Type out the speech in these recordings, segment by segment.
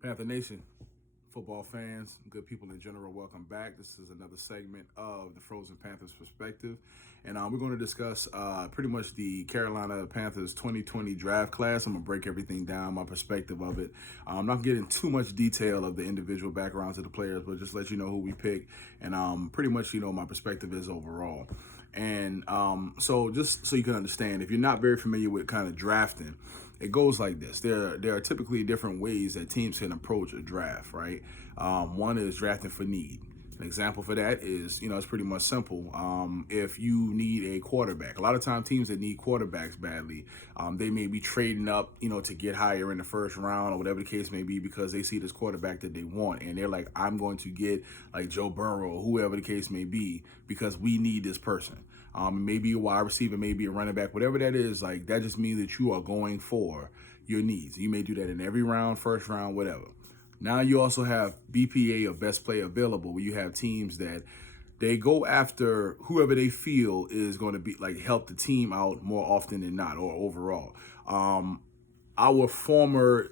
Panther Nation, football fans, good people in general, welcome back. This is another segment of the Frozen Panthers perspective. And we're going to discuss pretty much the Carolina Panthers 2020 draft class. I'm going to break everything down, my perspective of it. I'm not getting too much detail of the individual backgrounds of the players, but just let you know who we pick. And pretty much, my perspective is overall. And so just so you can understand, if you're not very familiar with kind of drafting, it goes like this. There are typically different ways that teams can approach a draft, right? One is drafting for need. An example for that is, it's pretty much simple. If you need a quarterback, a lot of times teams that need quarterbacks badly, they may be trading up, to get higher in the first round or whatever the case may be because they see this quarterback that they want. And they're like, I'm going to get like Joe Burrow or whoever the case may be because we need this person. Maybe a wide receiver, maybe a running back, whatever that is, like that just means that you are going for your needs. You may do that in every round, first round, whatever. Now you also have BPA or best player available, where you have teams that they go after whoever they feel is going to be like help the team out more often than not, or overall. Our former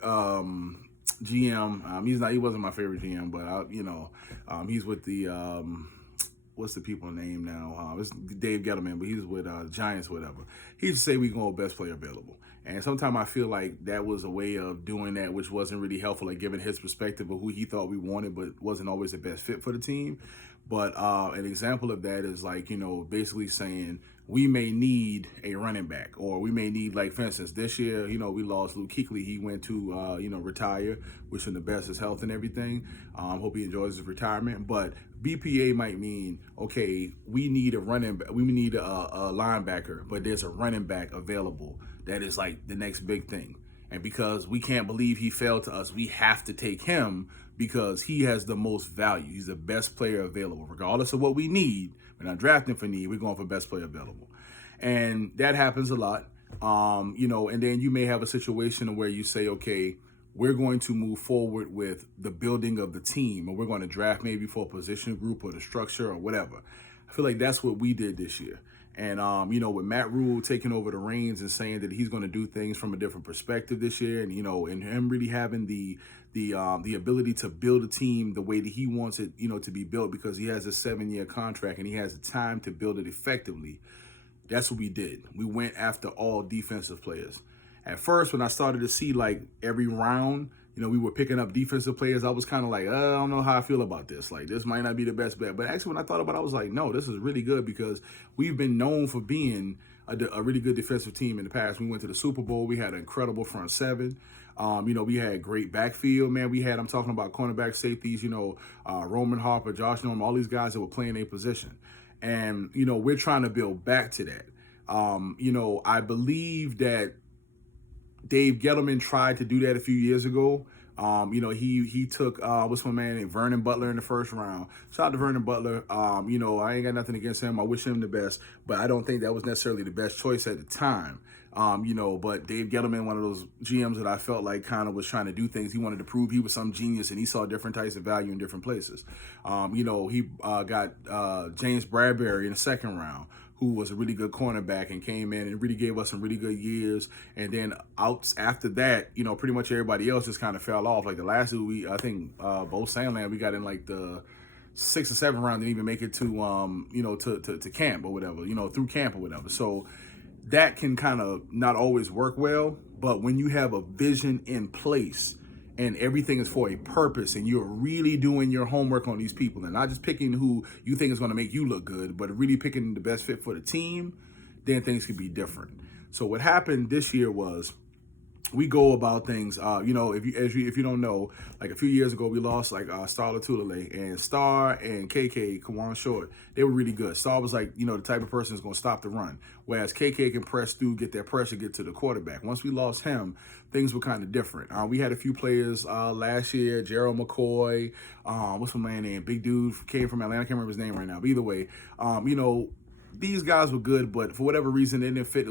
GM, he wasn't my favorite GM, but he's with the what's the people name now? It's Dave Gettleman, but he's with Giants, whatever. He used to say we go with best player available. And sometimes I feel like that was a way of doing that, which wasn't really helpful, like giving his perspective of who he thought we wanted, but wasn't always the best fit for the team. But an example of that is like, basically saying we may need a running back, or we may need, like, for instance, this year, we lost Luke Kuechly. He went to, retire, wishing the best his health and everything. Hope he enjoys his retirement. But BPA might mean, okay, we need a running back, we need a linebacker, but there's a running back available that is like the next big thing. And because we can't believe he fell to us, we have to take him because he has the most value. He's the best player available. Regardless of what we need, we're not drafting for need, we're going for best player available. And that happens a lot. And then you may have a situation where you say, okay, we're going to move forward with the building of the team, or we're going to draft maybe for a position group or the structure or whatever. I feel like that's what we did this year. And, with Matt Rule taking over the reins and saying that he's going to do things from a different perspective this year, and, and him really having the ability to build a team the way that he wants it, to be built, because he has a 7-year contract and he has the time to build it effectively. That's what we did. We went after all defensive players. At first, when I started to see like every round, we were picking up defensive players, I was kind of like, I don't know how I feel about this. Like, this might not be the best bet. But actually, when I thought about it, I was like, no, this is really good, because we've been known for being a really good defensive team in the past. We went to the Super Bowl. We had an incredible front seven. We had great backfield, man. I'm talking about cornerback, safeties, Roman Harper, Josh Norman, all these guys that were playing a position. And, we're trying to build back to that. I believe that Dave Gettleman tried to do that a few years ago. He took what's my man named Vernon Butler in the first round. Shout out to Vernon Butler. I ain't got nothing against him. I wish him the best, but I don't think that was necessarily the best choice at the time. But Dave Gettleman, one of those GMs that I felt like kind of was trying to do things. He wanted to prove he was some genius, and he saw different types of value in different places. He got James Bradbury in the second round, who was a really good cornerback and came in and really gave us some really good years. And then out after that, pretty much everybody else just kind of fell off. Like the last two, I think Bo Sandland, we got in like the 6th or 7th round, didn't even make it to to camp or whatever, through camp or whatever. So that can kind of not always work well. But when you have a vision in place and everything is for a purpose, and you're really doing your homework on these people and not just picking who you think is going to make you look good, but really picking the best fit for the team, then things could be different. So what happened this year was, we go about things, if you don't know, like a few years ago, we lost like Star Latulele, and Star and KK, Kawan Short, they were really good. Star was like, the type of person who's going to stop the run, whereas KK can press through, get that pressure, get to the quarterback. Once we lost him, things were kind of different. We had a few players last year, Gerald McCoy, what's my man name? Big dude, came from Atlanta, I can't remember his name right now, but either way, these guys were good, but for whatever reason, they didn't fit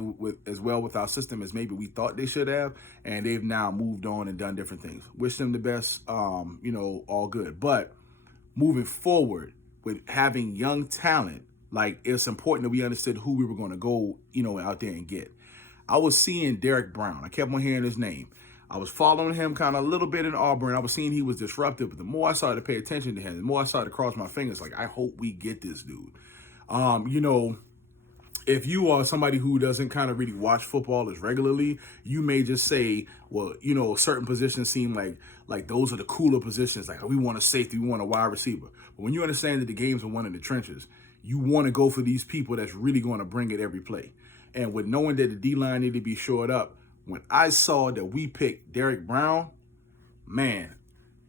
as well with our system as maybe we thought they should have, and they've now moved on and done different things. Wish them the best, all good. But moving forward with having young talent, like, it's important that we understood who we were going to go, out there and get. I was seeing Derek Brown. I kept on hearing his name. I was following him kind of a little bit in Auburn. I was seeing he was disruptive, but the more I started to pay attention to him, the more I started to cross my fingers, like, I hope we get this dude. You know, if you are somebody who doesn't kind of really watch football as regularly, you may just say, well, you know, certain positions seem like those are the cooler positions. Like, we want a safety, we want a wide receiver. But when you understand that the games are won in the trenches, you want to go for these people that's really going to bring it every play. And with knowing that the D-line needed to be shored up, when I saw that we picked Derek Brown, man,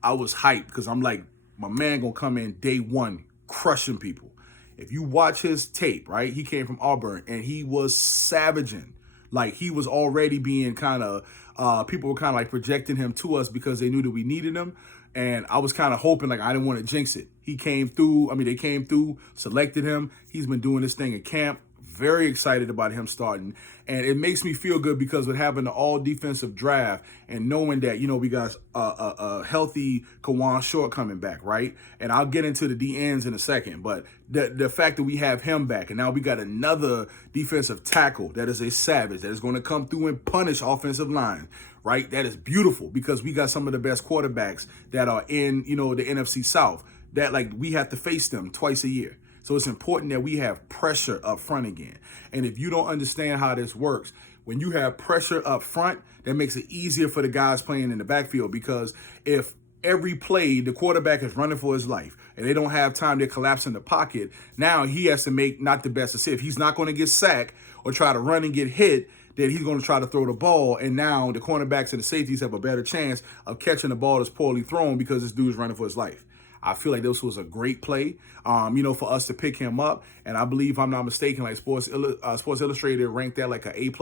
I was hyped because I'm like, my man gonna come in day one crushing people. If you watch his tape, right, he came from Auburn and he was savaging. Like, he was already being kind of, people were kind of like projecting him to us because they knew that we needed him. And I was kind of hoping, like, I didn't want to jinx it. He came through. I mean, they came through, selected him. He's been doing this thing at camp. Very excited about him starting. And it makes me feel good because with having the all defensive draft and knowing that, you know, we got a healthy Kawan Short coming back, right? And I'll get into the D ends in a second. But the fact that we have him back and now we got another defensive tackle that is a savage, that is going to come through and punish offensive line, right? That is beautiful because we got some of the best quarterbacks that are in, you know, the NFC South that, like, we have to face them twice a year. So it's important that we have pressure up front again. And if you don't understand how this works, when you have pressure up front, that makes it easier for the guys playing in the backfield, because if every play the quarterback is running for his life and they don't have time to collapse in the pocket, now he has to make not the best decision. If he's not going to get sacked or try to run and get hit, then he's going to try to throw the ball. And now the cornerbacks and the safeties have a better chance of catching the ball that's poorly thrown because this dude's running for his life. I feel like this was a great play, you know, for us to pick him up. And I believe, if I'm not mistaken, like Sports Illustrated ranked that like an A+.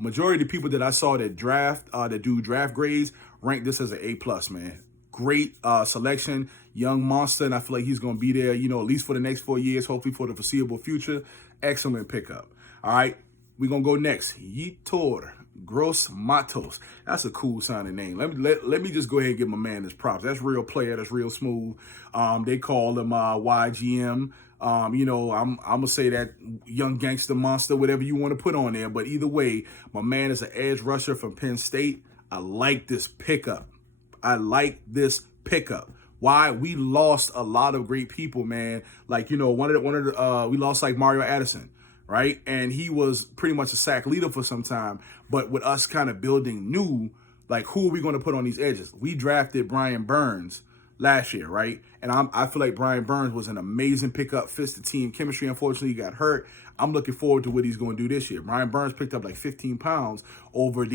Majority of the people that I saw that do draft grades ranked this as an A+, man. Great selection, young monster, and I feel like he's going to be there, you know, at least for the next 4 years, hopefully for the foreseeable future. Excellent pickup. All right, we're going to go next. Yetur Gross Matos. That's a cool sounding name. Let me just go ahead and give my man his props. That's real player. That's real smooth. They call him YGM. You know, I'm gonna say that young gangster monster, whatever you want to put on there. But either way, my man is an edge rusher from Penn State. I like this pickup. Why? We lost a lot of great people, man. Like, you know, we lost like Mario Addison, right? And he was pretty much a sack leader for some time. But with us kind of building new, like, who are we going to put on these edges? We drafted Brian Burns last year, right? And I feel like Brian Burns was an amazing pickup, fits the team chemistry. Unfortunately, he got hurt. I'm looking forward to what he's going to do this year. Brian Burns picked up like 15 pounds over over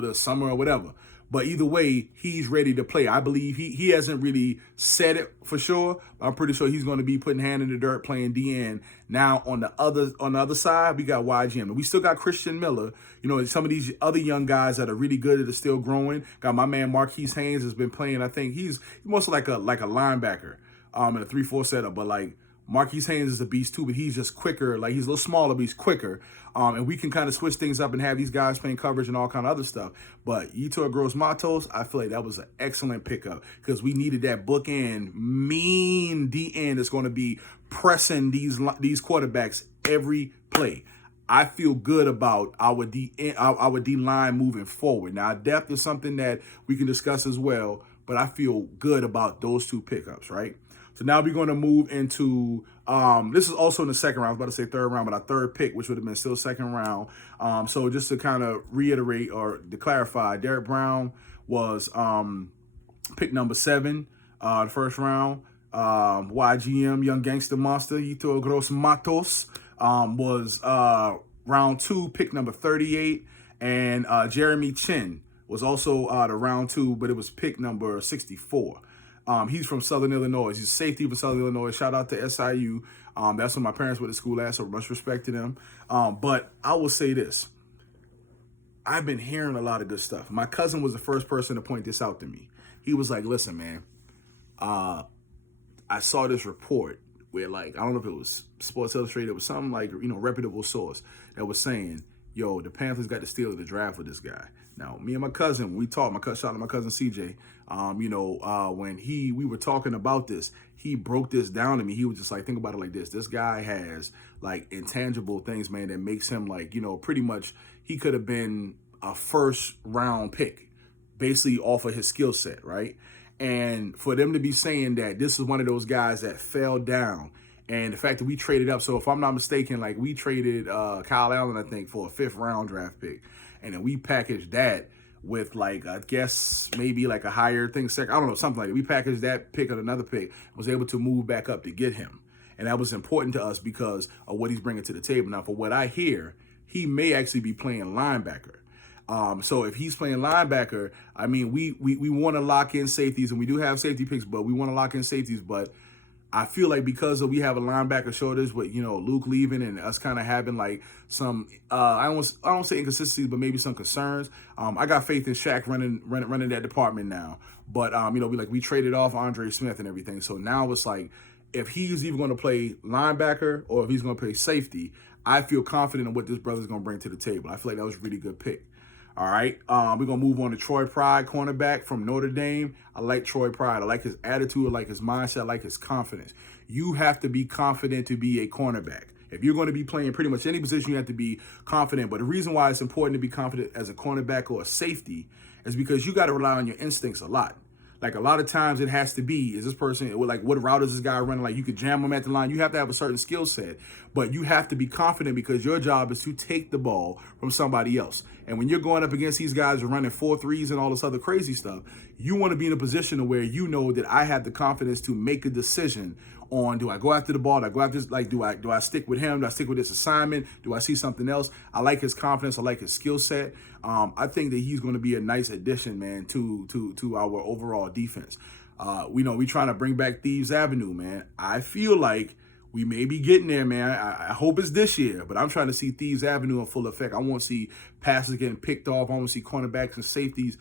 the summer or whatever. But either way, he's ready to play. I believe he hasn't really said it for sure. I'm pretty sure he's going to be putting hand in the dirt, playing DN. Now on the other side, we got YGM. We still got Christian Miller. You know, some of these other young guys that are really good that are still growing. Got my man Marquise Haynes has been playing. I think he's mostly like a linebacker in a 3-4 setup. But like, Marquise Haynes is a beast too, but he's just quicker. Like, he's a little smaller, but he's quicker. And we can kind of switch things up and have these guys playing coverage and all kind of other stuff. But Yetur Gross Matos, I feel like that was an excellent pickup because we needed that bookend, mean D-end that's going to be pressing these quarterbacks every play. I feel good about our D-line moving forward. Now, depth is something that we can discuss as well, but I feel good about those two pickups, right? So now we're going to move into, this is also in the second round. I was about to say third round, but our third pick, which would have been still second round. So just to kind of reiterate or to clarify, Derek Brown was pick number 7, the first round. YGM, Young Gangster Monster, Yetur Gross Matos was round 2, pick number 38. And Jeremy Chin was also the round 2, but it was pick number 64. He's from Southern Illinois. He's a safety from Southern Illinois. Shout out to SIU. That's when my parents went to school at, so much respect to them. But I will say this. I've been hearing a lot of good stuff. My cousin was the first person to point this out to me. He was like, listen, man, I saw this report where, like, I don't know if it was Sports Illustrated, it was something like, you know, reputable source that was saying, yo, the Panthers got to steal the draft with this guy. Now, me and my cousin, we talked. Shout out to my cousin CJ. When we were talking about this, he broke this down to me. He was just like, think about it like this. This guy has like intangible things, man, that makes him like, you know, pretty much he could have been a first round pick, basically off of his skill set, right? And for them to be saying that this is one of those guys that fell down, and the fact that we traded up, so if I'm not mistaken, like we traded Kyle Allen, I think, for a 5th round draft pick, and then we packaged that with like, I guess maybe like a higher thing, second, I don't know, something like that. We packaged that pick on another pick, was able to move back up to get him. And that was important to us because of what he's bringing to the table. Now, for what I hear, he may actually be playing linebacker. So if he's playing linebacker, I mean, we want to lock in safeties, and we do have safety picks, but we want to lock in safeties. But I feel like because we have a linebacker shortage with, Luke leaving and us kind of having like some, I don't say inconsistencies, but maybe some concerns. I got faith in Shaq running that department now. But, we traded off Andre Smith and everything. So now it's like, if he's even going to play linebacker or if he's going to play safety, I feel confident in what this brother's going to bring to the table. I feel like that was a really good pick. All right, we're going to move on to Troy Pride, cornerback from Notre Dame. I like Troy Pride. I like his attitude. I like his mindset. I like his confidence. You have to be confident to be a cornerback. If you're going to be playing pretty much any position, you have to be confident. But the reason why it's important to be confident as a cornerback or a safety is because you got to rely on your instincts a lot. Like a lot of times it has to be, is this person, like what route is this guy running? Like you could jam him at the line. You have to have a certain skill set, but you have to be confident because your job is to take the ball from somebody else. And when you're going up against these guys who are running 4.3s and all this other crazy stuff, you want to be in a position where you know that I have the confidence to make a decision on, do I go after the ball? Do I go after this? Like, do I stick with him? Do I stick with this assignment? Do I see something else? I like his confidence. I like his skill set. I think that he's going to be a nice addition, man, to our overall defense. We trying to bring back Thieves Avenue, man. I feel like we may be getting there, man. I hope it's this year, but I'm trying to see Thieves Avenue in full effect. I want to see passes getting picked off. I want to see cornerbacks and safeties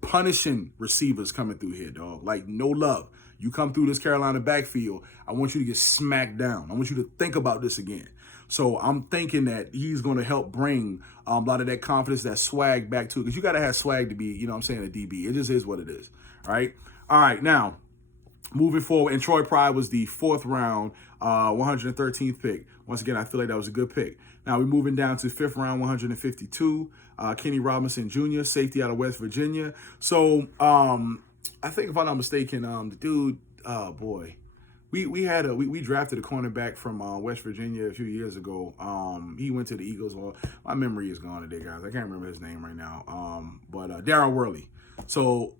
punishing receivers coming through here, dog. Like, no love. You come through this Carolina backfield, I want you to get smacked down. I want you to think about this again. So I'm thinking that he's going to help bring a lot of that confidence, that swag back to it. Because you got to have swag to be, a DB. It just is what it is, right? All right, now, moving forward, and Troy Pride was the 4th round, 113th pick. Once again, I feel like that was a good pick. Now we're moving down to 5th round, 152. Kenny Robinson Jr., safety out of West Virginia. So I think if I'm not mistaken, the dude, oh boy, we drafted a cornerback from West Virginia a few years ago. He went to the Eagles. Well, my memory is gone today, guys. I can't remember his name right now. But Darryl Worley. So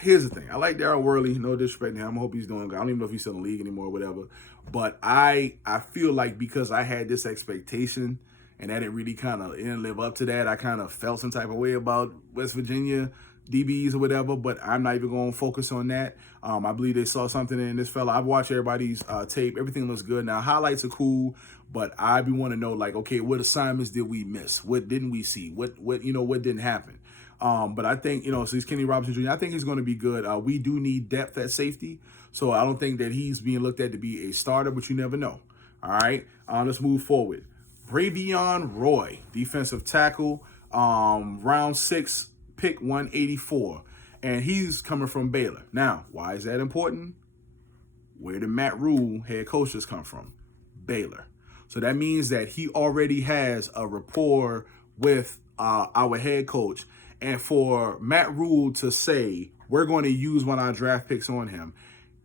here's the thing. I like Darryl Worley. No disrespect to him. I hope he's doing good. I don't even know if he's still in the league anymore or whatever. But I feel like because I had this expectation and I didn't really didn't live up to that, I kind of felt some type of way about West Virginia DBs or whatever, but I'm not even going to focus on that. I believe they saw something in this fella. I've watched everybody's tape. Everything looks good. Now, highlights are cool, but I want to know, like, okay, what assignments did we miss? What didn't we see? What didn't happen? But I think, so he's Kenny Robinson Jr. I think he's going to be good. We do need depth at safety, so I don't think that he's being looked at to be a starter, but you never know. All right, let's move forward. Bravion Roy, defensive tackle, round 6, pick 184, and he's coming from Baylor. Now, why is that important? Where did Matt Rule, head coach, just come from? Baylor. So that means that he already has a rapport with our head coach. And for Matt Rule to say, we're going to use one of our draft picks on him,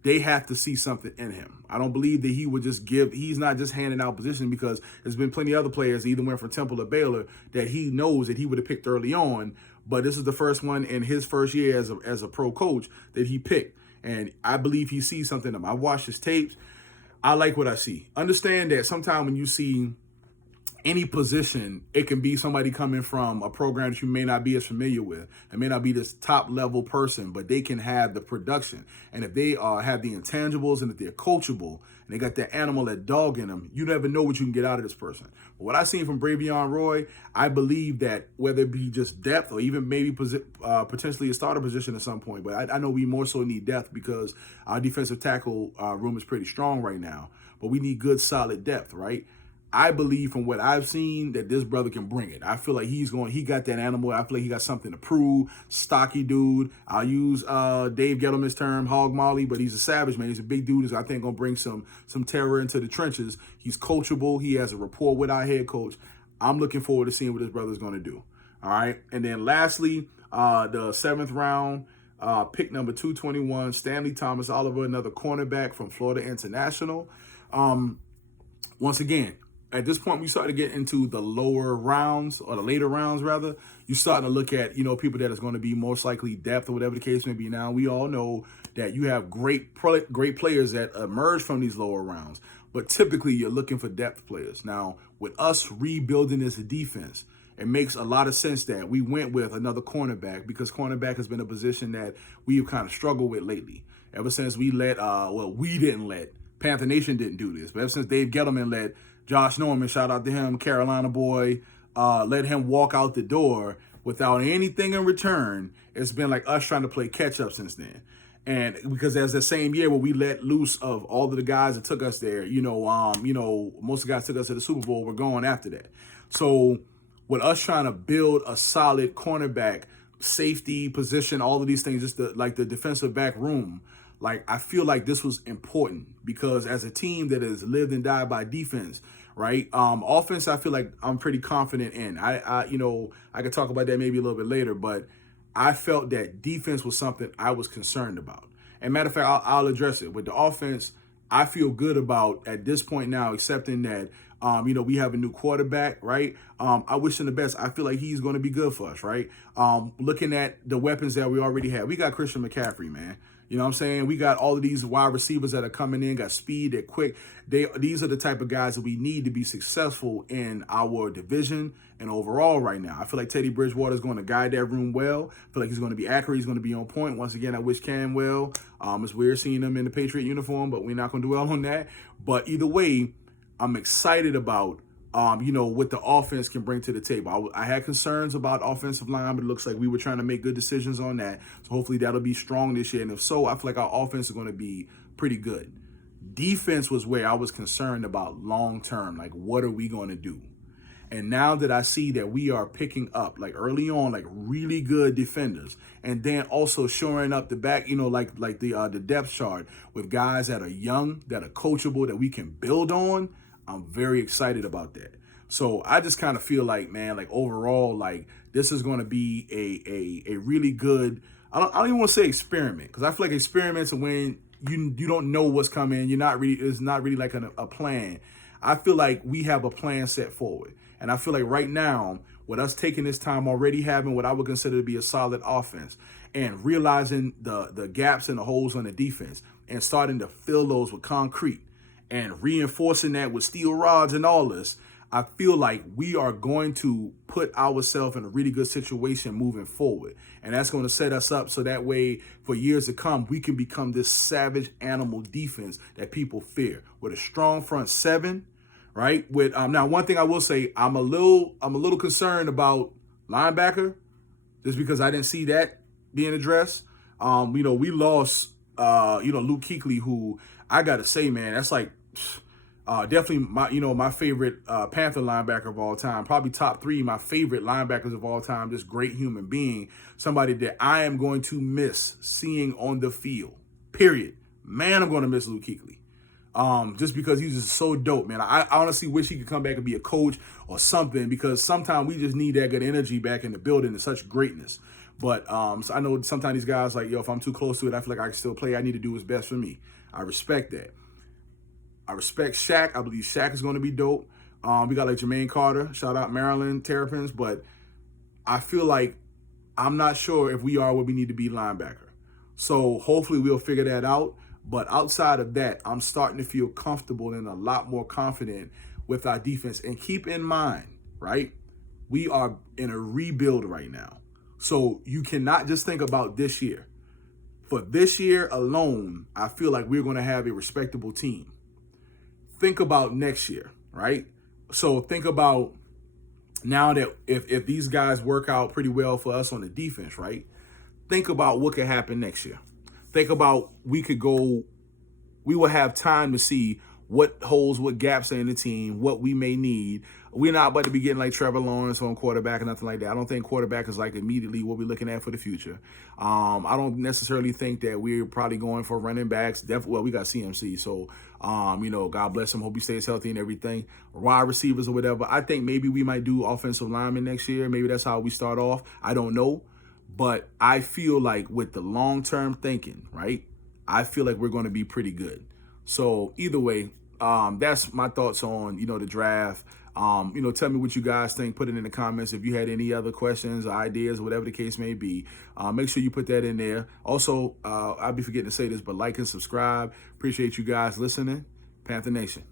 they have to see something in him. I don't believe that he would just he's not just handing out position, because there's been plenty of other players that either went from Temple or Baylor that he knows that he would have picked early on, but this is the first one in his first year as a pro coach that he picked. And I believe he sees something in him. I watched his tapes. I like what I see. Understand that sometimes when you see any position, it can be somebody coming from a program that you may not be as familiar with. It may not be this top level person, but they can have the production. And if they have the intangibles and if they're coachable and they got that animal, that dog in them, you never know what you can get out of this person. But what I've seen from Bravion Roy, I believe that whether it be just depth or even maybe potentially a starter position at some point, but I know we more so need depth because our defensive tackle room is pretty strong right now, but we need good, solid depth, right? I believe from what I've seen that this brother can bring it. I feel like he got that animal. I feel like he got something to prove. Stocky dude. I'll use Dave Gettleman's term, hog molly, but he's a savage, man. He's a big dude. He's, I think, going to bring some terror into the trenches. He's coachable. He has a rapport with our head coach. I'm looking forward to seeing what this brother's going to do. All right. And then lastly, the seventh round, pick number 221, Stanley Thomas Oliver, another cornerback from Florida International. Once again, at this point, we start to get into the lower rounds, or the later rounds rather. You're starting to look at, people that is going to be most likely depth, or whatever the case may be. Now, we all know that you have great players that emerge from these lower rounds, but typically you're looking for depth players. Now, with us rebuilding this defense, it makes a lot of sense that we went with another cornerback, because cornerback has been a position that we've kind of struggled with lately. Ever since we Panther Nation didn't do this, but ever since Dave Gettleman let Josh Norman, shout out to him, Carolina boy, let him walk out the door without anything in return, it's been like us trying to play catch up since then. And because as the same year where we let loose of all of the guys that took us there, most of the guys took us to the Super Bowl, we're going after that. So with us trying to build a solid cornerback, safety position, all of these things, just the defensive back room, like, I feel like this was important, because as a team that has lived and died by defense, right? Offense, I feel like I'm pretty confident in. I could talk about that maybe a little bit later, but I felt that defense was something I was concerned about. And matter of fact, I'll address it. With the offense, I feel good about, at this point now, accepting that, we have a new quarterback, right? I wish him the best. I feel like he's going to be good for us, right? Looking at the weapons that we already have, we got Christian McCaffrey, man. You know what I'm saying? We got all of these wide receivers that are coming in, got speed, they're quick. These are the type of guys that we need to be successful in our division and overall right now. I feel like Teddy Bridgewater is going to guide that room well. I feel like he's going to be accurate. He's going to be on point. Once again, I wish Cam well. It's weird seeing him in the Patriot uniform, but we're not going to dwell on that. But either way, I'm excited about what the offense can bring to the table. I had concerns about offensive line, but it looks like we were trying to make good decisions on that. So hopefully that'll be strong this year. And if so, I feel like our offense is going to be pretty good. Defense was where I was concerned about long term. Like, what are we going to do? And now that I see that we are picking up, like early on, like really good defenders, and then also shoring up the back, like the depth chart with guys that are young, that are coachable, that we can build on, I'm very excited about that. So I just kind of feel like, man, like overall, like this is going to be a really good, I don't even want to say experiment, because I feel like experiments are when you don't know what's coming. It's not really like a plan. I feel like we have a plan set forward. And I feel like right now, with us taking this time, already having what I would consider to be a solid offense, and realizing the gaps and the holes on the defense, and starting to fill those with concrete, and reinforcing that with steel rods and all this, I feel like we are going to put ourselves in a really good situation moving forward. And that's going to set us up so that way for years to come, we can become this savage animal defense that people fear, with a strong front seven, right? With now, one thing I will say, I'm a little concerned about linebacker, just because I didn't see that being addressed. We lost Luke Kuechly, who I gotta say, man, that's like definitely my favorite Panther linebacker of all time, probably top 3 my favorite linebackers of all time. Just great human being, somebody that I am going to miss seeing on the field. Period. Man, I'm going to miss Luke Kuechly. Just because he's just so dope, man. I honestly wish he could come back and be a coach or something, because sometimes we just need that good energy back in the building and such greatness. But so I know sometimes these guys like, if I'm too close to it, I feel like I can still play. I need to do what's best for me. I respect that. I respect Shaq. I believe Shaq is going to be dope. We got like Jermaine Carter, shout out Maryland Terrapins, but I feel like I'm not sure if we are where we need to be linebacker. So hopefully we'll figure that out. But outside of that, I'm starting to feel comfortable and a lot more confident with our defense. And keep in mind, right, we are in a rebuild right now. So you cannot just think about this year. For this year alone, I feel like we're going to have a respectable team. Think about next year, right? So think about now that if these guys work out pretty well for us on the defense, right? Think about what could happen next year. Think about we will have time to see what holes, what gaps are in the team, what we may need. We're not about to be getting like Trevor Lawrence on quarterback or nothing like that. I don't think quarterback is like immediately what we're looking at for the future. I don't necessarily think that we're probably going for running backs. Definitely, well, we got CMC, so God bless him. Hope he stays healthy and everything. Wide receivers or whatever. I think maybe we might do offensive linemen next year. Maybe that's how we start off. I don't know, but I feel like with the long-term thinking, right? I feel like we're going to be pretty good. So either way, that's my thoughts on, the draft. Tell me what you guys think. Put it in the comments. If you had any other questions or ideas, whatever the case may be, make sure you put that in there. Also, I'll be forgetting to say this, but like and subscribe. Appreciate you guys listening. Panther Nation.